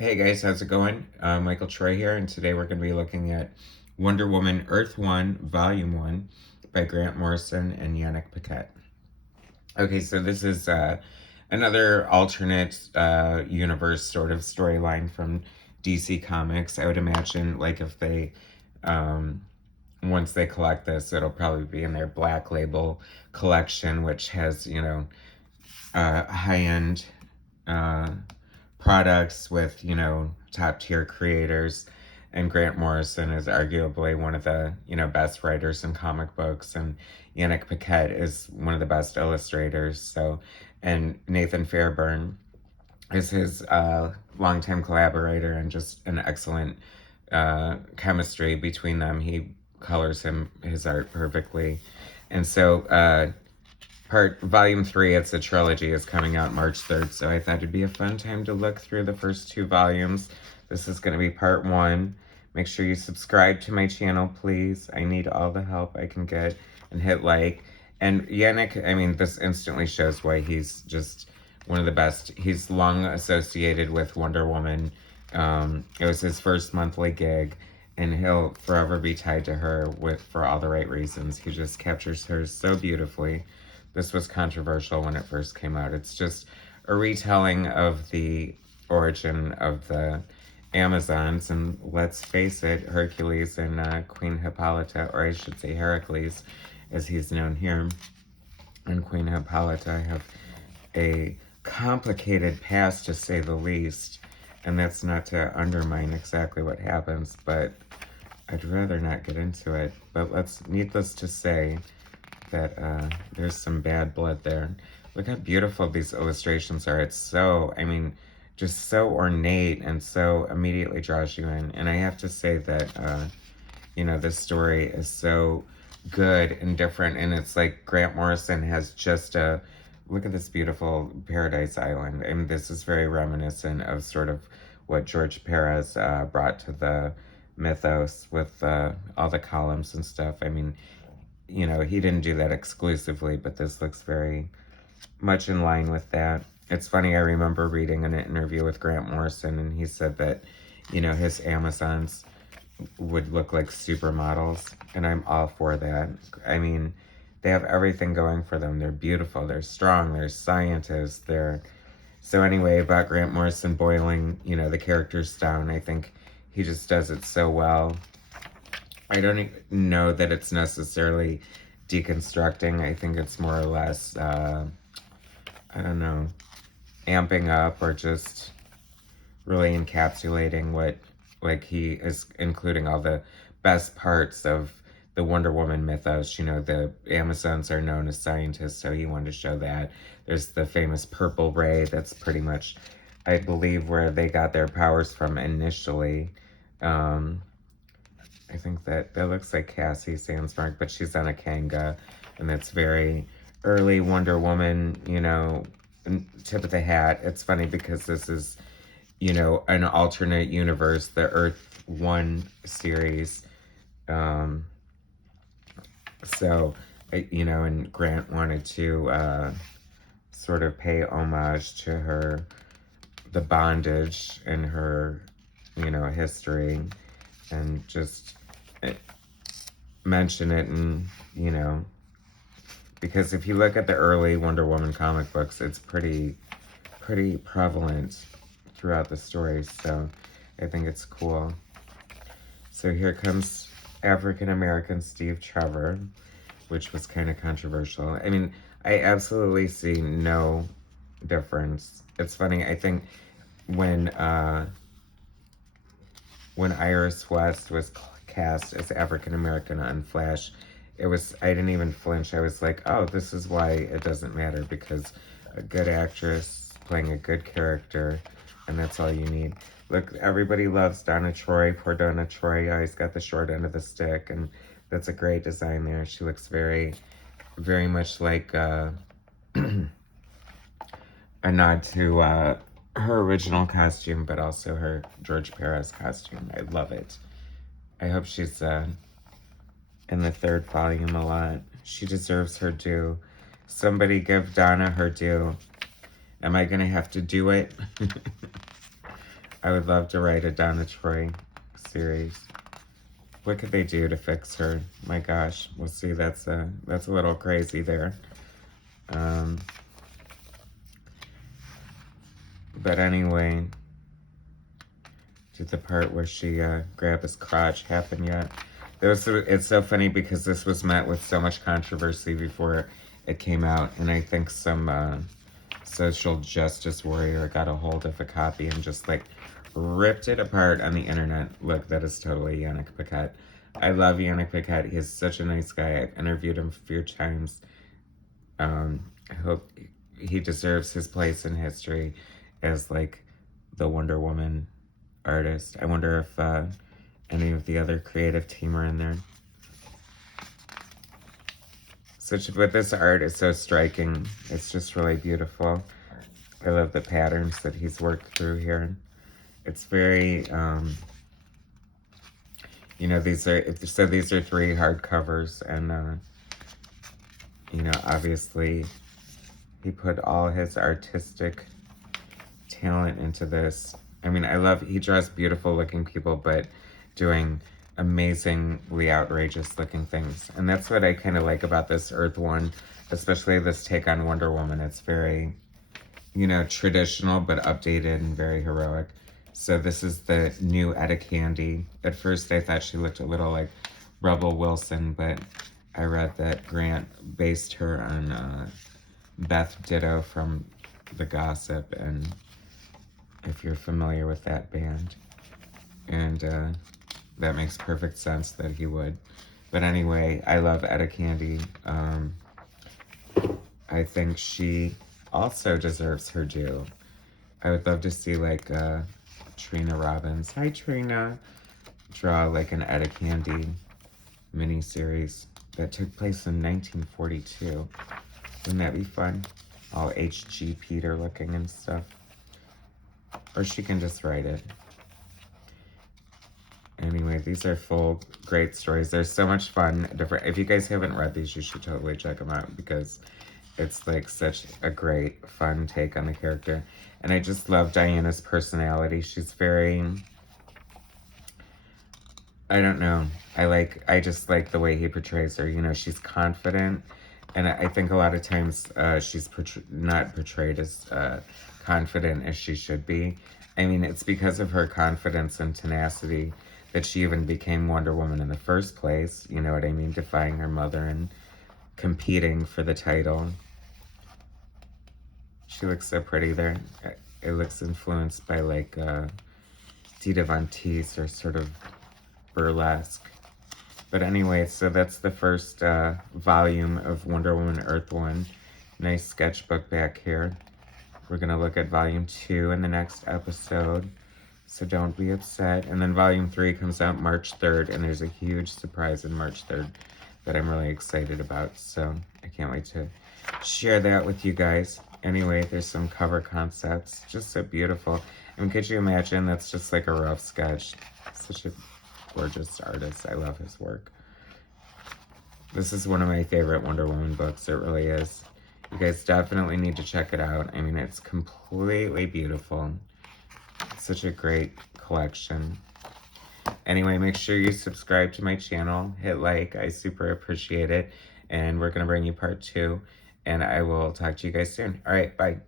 Hey guys, how's it going? Michael Troy here, and today we're going to be looking at Wonder Woman Earth 1, Volume 1 by Grant Morrison and Yannick Paquette. Okay, so this is another alternate universe sort of storyline from DC Comics. I would imagine, like, if they, um, once they collect this, it'll probably be in their Black Label collection, which has, high-end uh, products with, top tier creators. And Grant Morrison is arguably one of the, best writers in comic books. And Yannick Paquette is one of the best illustrators. So, and Nathan Fairbairn is his longtime collaborator and just an excellent chemistry between them. He colors his art perfectly. And so, volume 3, it's a trilogy, is coming out March 3rd, so I thought it'd be a fun time to look through the first 2 volumes. This is going to be part 1. Make sure you subscribe to my channel, please. I need all the help I can get, and hit like. And Yannick, I mean, this instantly shows why he's just one of the best. He's long associated with Wonder Woman. It was his first monthly gig, and he'll forever be tied to her for all the right reasons. He just captures her so beautifully. This was controversial when it first came out. It's just a retelling of the origin of the Amazons, and let's face it, Hercules and Queen Hippolyta, or I should say Heracles, as he's known here, and Queen Hippolyta have a complicated past, to say the least, and that's not to undermine exactly what happens, but I'd rather not get into it. But needless to say, that there's some bad blood there. Look how beautiful these illustrations are. It's so, I mean, just so ornate and so immediately draws you in. And I have to say that, this story is so good and different. And it's like Grant Morrison has just look at this beautiful Paradise Island. I mean, this is very reminiscent of sort of what George Perez brought to the mythos with all the columns and stuff. I mean, he didn't do that exclusively, but this looks very much in line with that. It's funny, I remember reading an interview with Grant Morrison, and he said that, his Amazons would look like supermodels, and I'm all for that. I mean, they have everything going for them. They're beautiful, they're strong, they're scientists, they're... So anyway, about Grant Morrison boiling, the characters down, I think he just does it so well. I don't know that it's necessarily deconstructing. I think it's more or less, I don't know, amping up or just really encapsulating what, like, he is including all the best parts of the Wonder Woman mythos. The Amazons are known as scientists, so he wanted to show that. There's the famous purple ray that's pretty much, I believe, where they got their powers from initially. I think that looks like Cassie Sandsmark, but she's on a Kanga, and that's very early Wonder Woman, tip of the hat. It's funny because this is, an alternate universe, the Earth 1 series. So, and Grant wanted to sort of pay homage to her, the bondage in her, history, and just mention it. And because if you look at the early Wonder Woman comic books, it's pretty prevalent throughout the story, so I think it's cool. So here comes African American Steve Trevor, which was kind of controversial. I mean, I absolutely see no difference. It's funny, I think when Iris West was cast as African American on Flash, I didn't even flinch. I was like, oh, this is why it doesn't matter, because a good actress playing a good character, and that's all you need. Look, everybody loves Donna Troy. Poor Donna Troy always got the short end of the stick, and that's a great design there. She looks very, very much like a nod to her original costume, but also her George Perez costume. I love it. I hope she's in the 3rd volume a lot. She deserves her due. Somebody give Donna her due. Am I gonna have to do it? I would love to write a Donna Troy series. What could they do to fix her? My gosh, we'll see. That's a little crazy there. But anyway, did the part where she grabbed his crotch happen yet? It's so funny because this was met with so much controversy before it came out, and I think some social justice warrior got a hold of a copy and just like ripped it apart on the internet. Look, that is totally Yannick Paquette. I love Yannick Paquette. He's such a nice guy. I've interviewed him a few times. I hope he deserves his place in history as like the Wonder Woman artist. I wonder if any of the other creative team are in there. But this art is so striking. It's just really beautiful. I love the patterns that he's worked through here. It's very, you know, these are 3 hardcovers, and you know, obviously he put all his artistic talent into this. I mean, he draws beautiful looking people, but doing amazingly outrageous looking things. And that's what I kind of like about this Earth one, especially this take on Wonder Woman. It's very, you know, traditional, but updated and very heroic. So this is the new Etta Candy. At first I thought she looked a little like Rebel Wilson, but I read that Grant based her on Beth Ditto from The Gossip, and if you're familiar with that band. And that makes perfect sense that he would. But anyway, I love Etta Candy. I think she also deserves her due. I would love to see like Trina Robbins. Hi Trina. Draw like an Etta Candy miniseries that took place in 1942. Wouldn't that be fun? All H.G. Peter looking and stuff. Or she can just write it. Anyway, these are full great stories. They're so much fun. If you guys haven't read these, you should totally check them out because it's like such a great, fun take on the character. And I just love Diana's personality. She's very, I don't know. I just like the way he portrays her. You know, she's confident. And I think a lot of times she's not portrayed as confident as she should be. I mean, it's because of her confidence and tenacity that she even became Wonder Woman in the first place. You know what I mean? Defying her mother and competing for the title. She looks so pretty there. It looks influenced by like Dita Von Teese or sort of burlesque. But anyway, so that's the first volume of Wonder Woman Earth 1. Nice sketchbook back here. We're going to look at volume 2 in the next episode. So don't be upset. And then volume 3 comes out March 3rd. And there's a huge surprise in March 3rd that I'm really excited about. So I can't wait to share that with you guys. Anyway, there's some cover concepts. Just so beautiful. I mean, could you imagine? That's just like a rough sketch. Such a gorgeous artist. I love his work. This is one of my favorite Wonder Woman books. It really is. You guys definitely need to check it out. I mean, it's completely beautiful. It's such a great collection. Anyway, make sure you subscribe to my channel. Hit like. I super appreciate it. And we're going to bring you part 2. And I will talk to you guys soon. All right, bye.